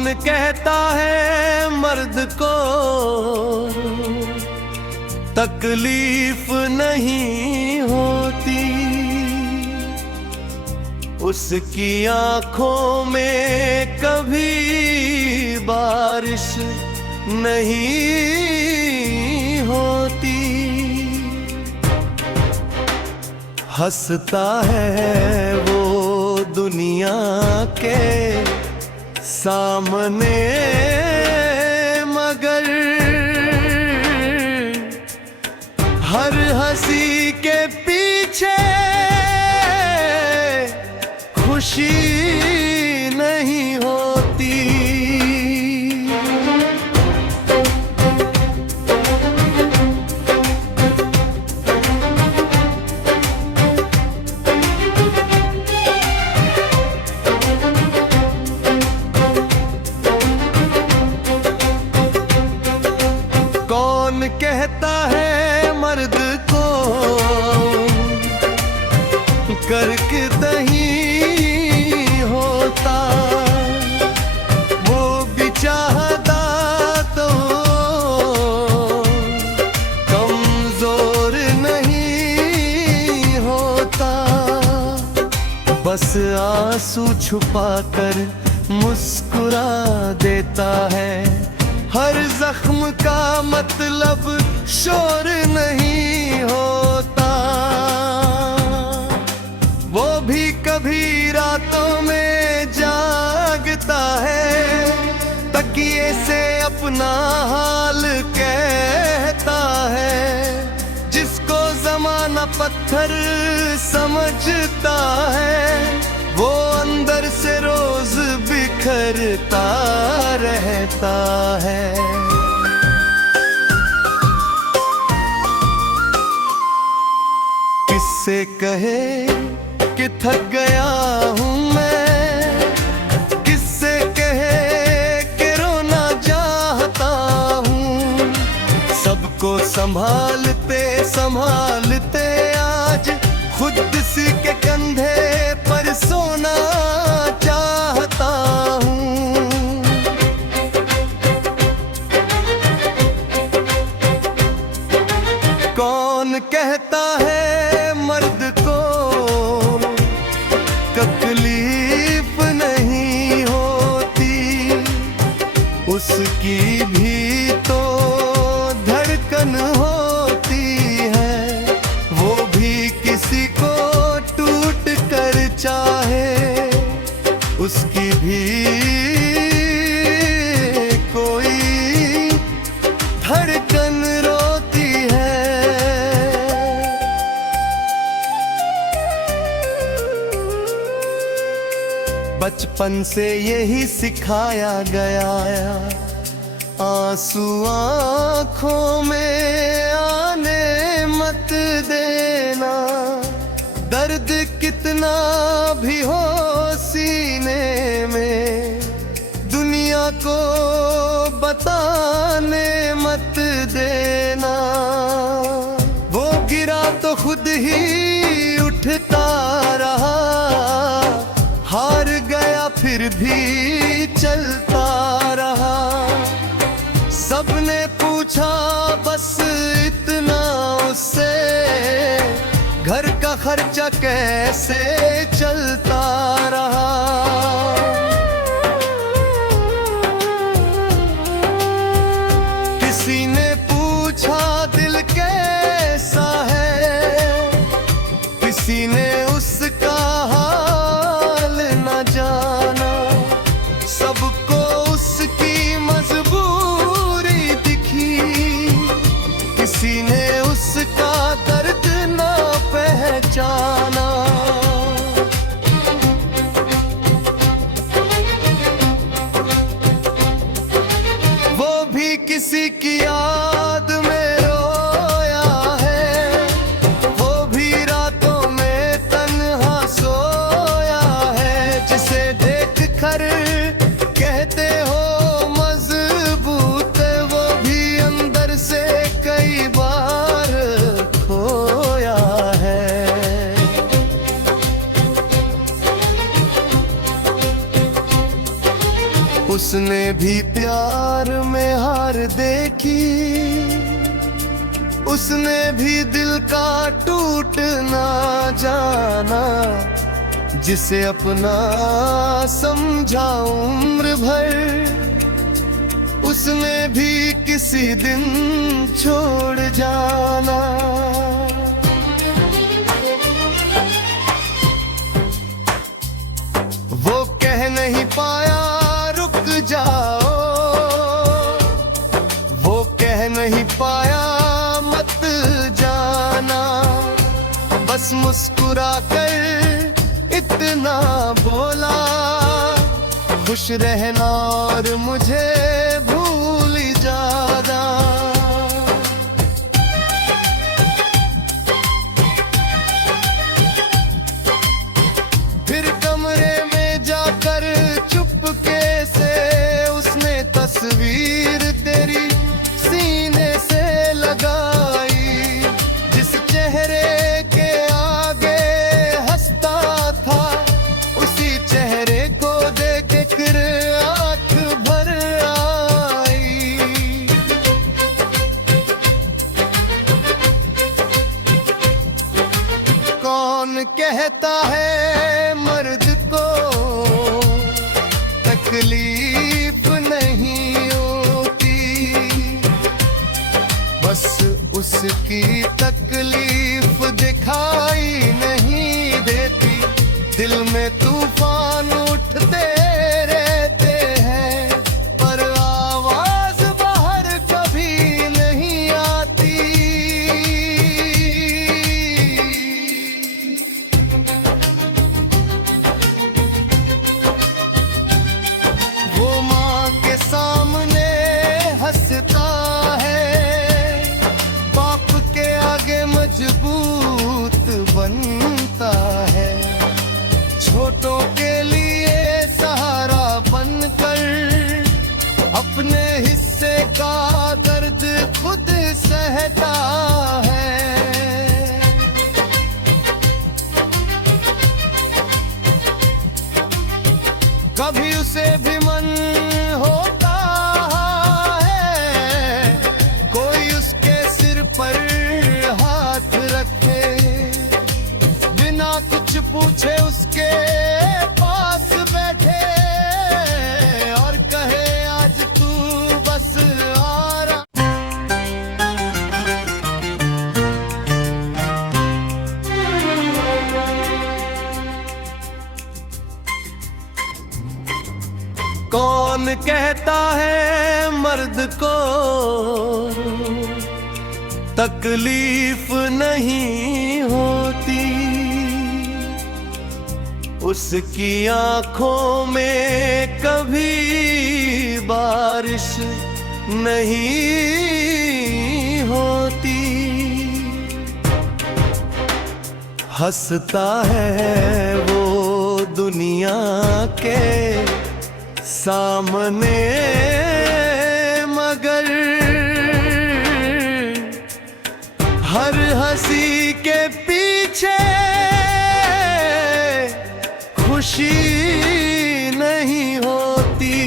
कौन कहता है मर्द को तकलीफ नहीं होती, उसकी आंखों में कभी बारिश नहीं होती। हंसता है वो दुनिया के सामने, मगर हर हंसी के पीछे खुशी नहीं होती। कौन कहता है मर्द को करके नहीं होता, वो भी चाहता तो कमजोर नहीं होता। बस आंसू छुपाकर मुस्कुरा देता है, हर जख्म का मतलब शोर नहीं होता। वो भी कभी रातों में जागता है, तकिए से अपना हाल कहता है। जिसको जमाना पत्थर समझता है, वो अंदर से रोज बिखरता रहता है। किससे कहे कि थक गया हूँ मैं, किससे कहे कि रोना चाहता हूँ। सबको संभालते संभालते आज खुद सी के कंधे पर सोना चाहता हूँ। कौन कहता है मर्द को तकलीफ नहीं होती, उसकी भी तो धड़कन होती है। वो भी किसी को टूट कर चाहे, उसकी भी कोई धड़कन रोती है। बचपन से यही सिखाया गया, आंसू आँखों में आने मत देना। दर्द कितना भी हो सीने में, दुनिया को बताने मत देना। वो गिरा तो खुद ही उठता रहा, हार गया फिर भी चलता रहा। सबने पूछा बस इतना उससे, घर का खर्चा कैसे चलता रहा। किसी ने पूछा दिल कैसा है, किसी ने उसका हाल न जाना। सबको उसकी मजबूरी दिखी, किसी ने उसका दर्द न पहचाना। वो भी किसी की याद में रोया है, वो भी रातों में तन्हा सोया है। जिसे देख कर कहते हो मजबूत, वो भी अंदर से कई बार खोया है। उसने भी प्यार में हार देखी, उसने भी दिल का टूटना जाना, जिसे अपना समझा उम्र भर, उसने भी किसी दिन छोड़ जाना। वो कह नहीं पाया रुक जाओ, वो कह नहीं पाया मत जाना, बस मुस्कुरा कर इतना बोला, खुश रहना और मुझे भूल जाना। फिर कमरे में जाकर चुपके से उसने तस्वीर तेरी सीने से लगाई, जिस चेहरे के आगे हंसता था, उसी चेहरे को देख कर आंख भर आई। कौन कहता है मर्द को तकलीफ नहीं होती, बस उसकी तकलीफ दिखाई नहीं देती, दिल में तूफान उठते रहते हैं, पर आवाज बाहर कभी नहीं आती। वो माँ के सामने हंसता है, बाप के आगे मजबूत बनता है, छोटों के लिए सहारा बनकर अपने हिस्से का दर्द खुद सहता है। कभी उसे भी मन होता है कोई उसके सिर पर हाथ रखे, बिना कुछ पूछे उसके पास बैठे और कहे आज तू बस आ रहा। कौन कहता है मर्द को तकलीफ नहीं होती, उसकी आंखों में कभी बारिश नहीं होती, हंसता है वो दुनिया के सामने, मगर हर हंसी के पीछे खुशी नहीं होती।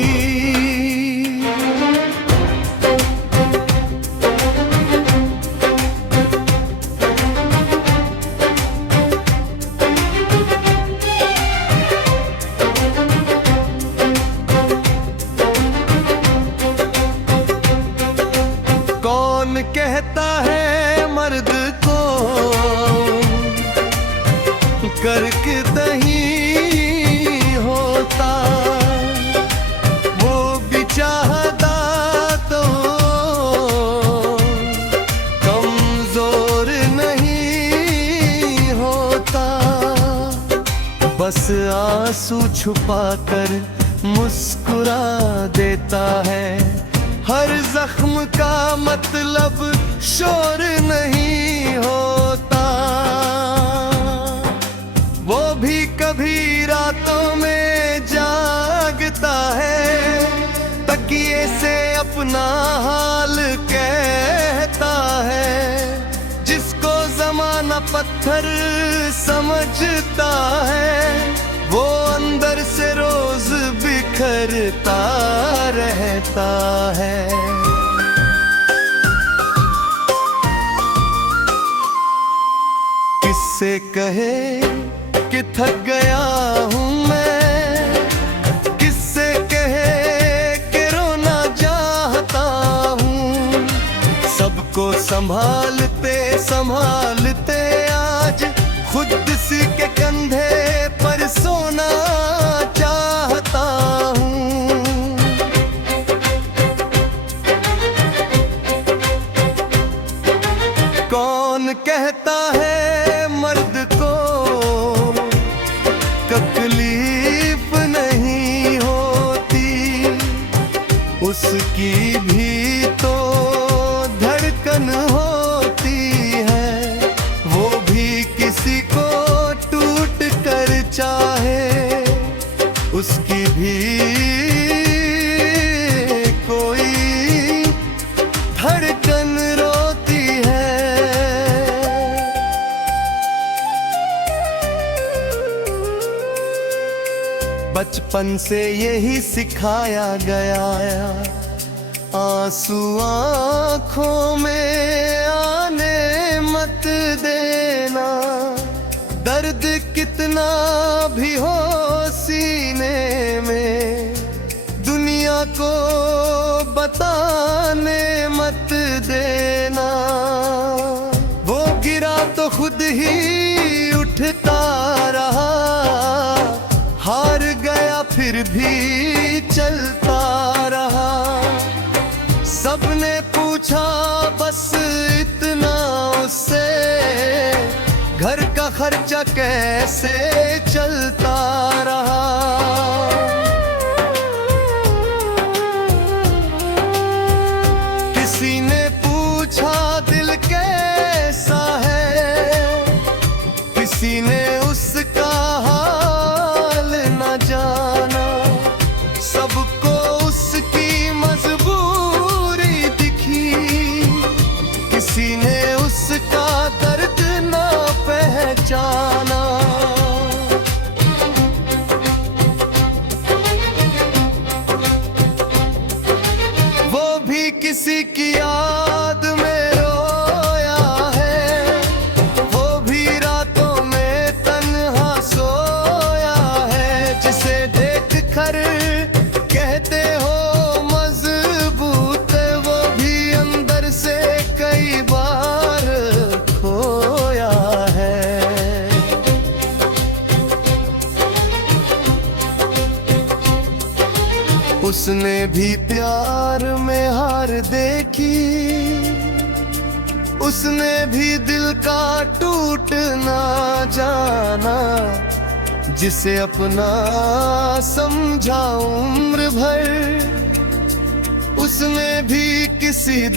कौन कहता है मर्द को करके नहीं होता, वो भी चाहता तो कमजोर नहीं होता, बस आंसू छुपाकर मुस्कुरा देता है, हर जख्म का मतलब शोर नहीं होता। वो भी कभी रातों में जागता है, तकिए से अपना हाल कहता है, जिसको जमाना पत्थर समझता है, वो अंदर से रोज बिक बिखरता रहता है। किससे कहे कि थक गया हूँ मैं, किससे कहे कि रोना चाहता हूँ। सबको संभालते संभालते आज खुद सी के कंधे पर सोना चाहता हूँ। कौन कहता है मर्द को तकलीफ नहीं होती, उसकी भी तो धड़कन होती है। वो भी किसी को टूट कर चाहे, उसकी भी कोई धड़कन रोती है। बचपन से यही सिखाया गया, आंसू आँखों में आने मत देना। दर्द कितना भी हो सीने में, दुनिया को बताने मत देना। वो गिरा तो खुद ही उठता रहा, हार गया फिर भी चलता रहा। सबने पूछा बस इतना उससे, घर का खर्चा कैसे चलता रहा। किसी ने पूछा दिल कैसा है, किसी ने उसका हाल न जाना। सबको उसकी मजबूरी दिखी, किसी ने उसका दर्द न पहचाना। वो भी किसी की याद में रोया है, वो भी रातों में तन्हा सोया है। जिसे देख कर कहते हो मजबूत, वो भी अंदर से कई बार खोया है। उसने भी प्यार में हार देखी, उसने भी दिल का टूटना जाना। जिसे अपना समझा उम्र भर, उसने भी किसी